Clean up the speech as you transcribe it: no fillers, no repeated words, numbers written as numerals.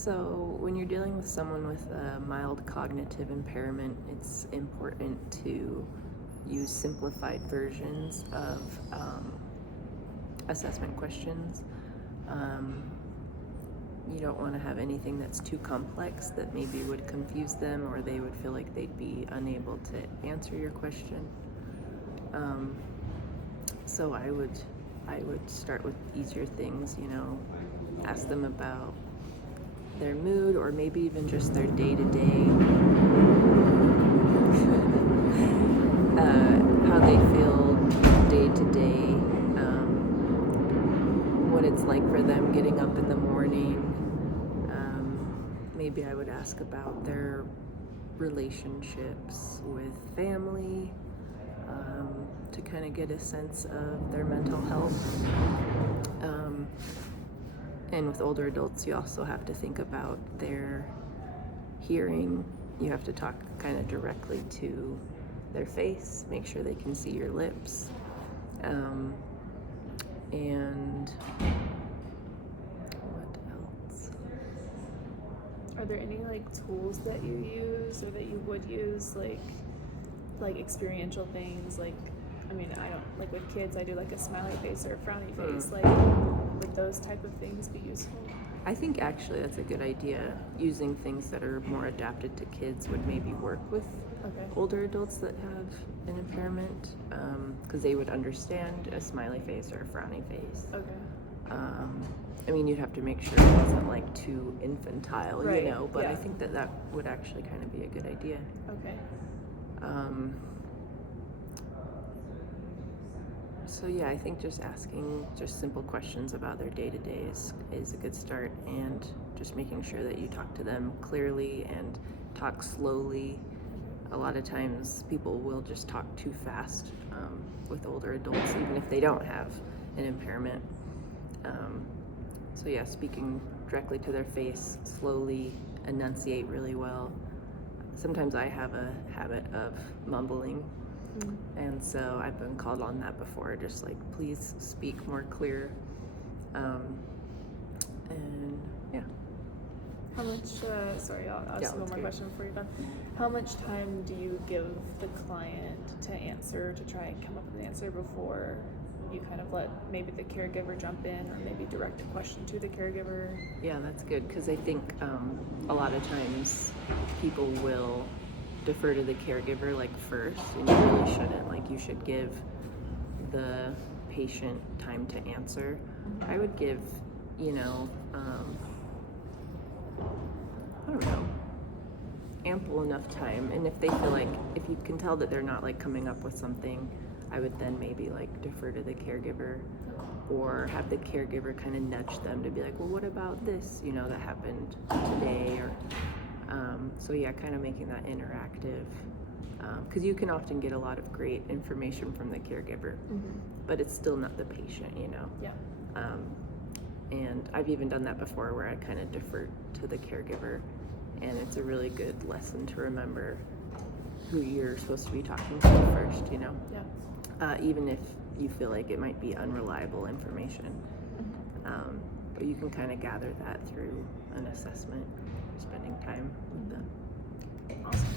So when you're dealing with someone with a mild cognitive impairment, it's important to use simplified versions of assessment questions. You don't want to have anything that's too complex that maybe would confuse them, or they would feel like they'd be unable to answer your question. So I would start with easier things, ask them about their mood, or maybe even just their day-to-day, how they feel day-to-day, what it's like for them getting up in the morning. Maybe I would ask about their relationships with family, to kind of get a sense of their mental health. And with older adults, you also have to think about their hearing. You have to talk kind of directly to their face, make sure they can see your lips. And what else? Are there any tools that you use or that you would use, like experiential things? I don't, with kids, I do a smiley face or a frowny face. Would those type of things be useful? I think actually that's a good idea. Using things that are more adapted to kids would maybe work with older adults that have an impairment, because they would understand a smiley face or a frowny face. You'd have to make sure it wasn't too infantile, right. But I think that would actually kind of be a good idea. Okay. So yeah, I think just asking just simple questions about their day-to-day is a good start, and just making sure that you talk to them clearly and talk slowly. A lot of times people will just talk too fast with older adults, even if they don't have an impairment. So yeah, speaking directly to their face, slowly, enunciate really well. Sometimes I have a habit of mumbling. And so I've been called on that before, just please speak more clear. And yeah. How much, I'll ask one more question before you're done. How much time do you give the client to answer, to try and come up with an answer before you kind of let maybe the caregiver jump in, or maybe direct a question to the caregiver? Yeah, that's good, because I think a lot of times people will defer to the caregiver first, and you really shouldn't. You should give the patient time to answer. I would give, I don't know, ample enough time. And if they feel if you can tell that they're not coming up with something, I would then maybe defer to the caregiver, or have the caregiver kind of nudge them to be well, what about this, that happened today, or so yeah, kind of making that interactive, because you can often get a lot of great information from the caregiver, but it's still not the patient, Yeah. And I've even done that before, where I kind of deferred to the caregiver, and it's a really good lesson to remember who you're supposed to be talking to first, Yeah. Even if you feel it might be unreliable information. But you can kind of gather that through an assessment, spending time with them. Awesome.